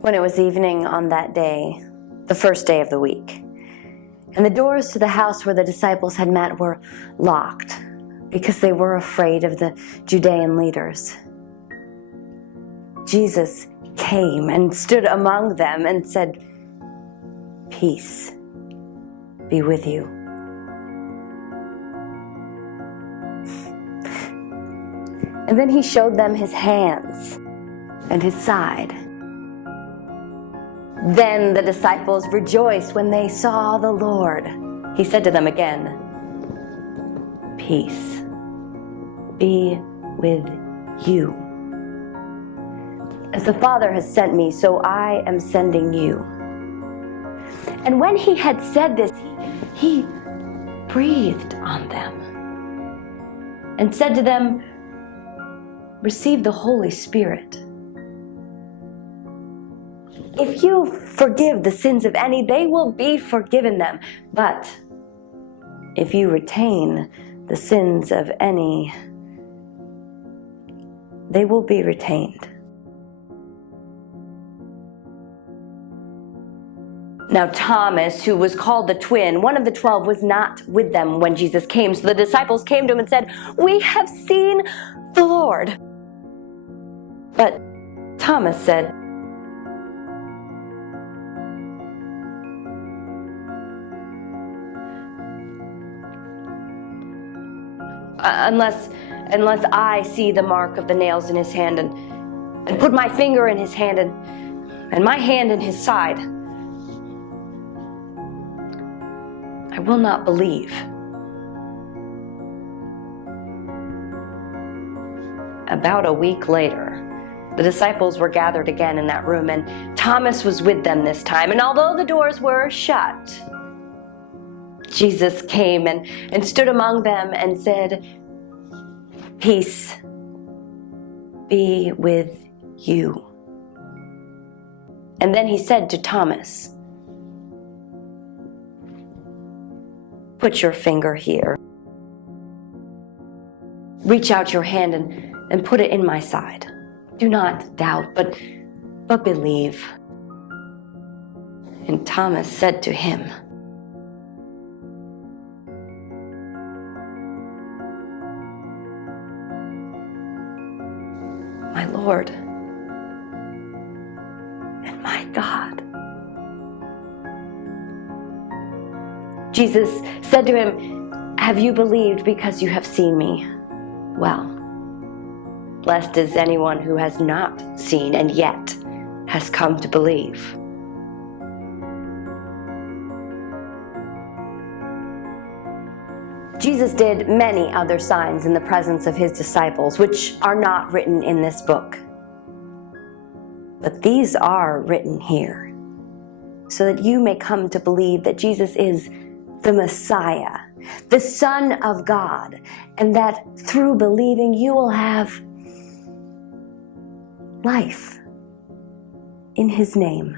When it was evening on that day, the first day of the week, and the doors to the house where the disciples had met were locked because they were afraid of the Judean leaders, Jesus came and stood among them and said, "Peace be with you." And then he showed them his hands and his side. Then the disciples rejoiced when they saw the Lord. He said to them again, "Peace be with you. As the Father has sent me, so I am sending you." And when he had said this, he breathed on them and said to them, "Receive the Holy Spirit. If you forgive the sins of any, they will be forgiven them. But if you retain the sins of any, they will be retained." Now Thomas, who was called the twin, one of the 12, was not with them when Jesus came. So the disciples came to him and said, "We have seen the Lord." But Thomas said, Unless I see the mark of the nails in his hand and put my finger in his hand and my hand in his side, I will not believe." About a week later, the disciples were gathered again in that room, and Thomas was with them this time. And although the doors were shut, Jesus came and stood among them and said, "Peace be with you." And then he said to Thomas, "Put your finger here. Reach out your hand and put it in my side. Do not doubt, but believe." And Thomas said to him, "My Lord and my God." Jesus said to him, "Have you believed because you have seen me? Well, blessed is anyone who has not seen and yet has come to believe." Jesus did many other signs in the presence of his disciples, which are not written in this book. But these are written here, so that you may come to believe that Jesus is the Messiah, the Son of God, and that through believing you will have life in his name.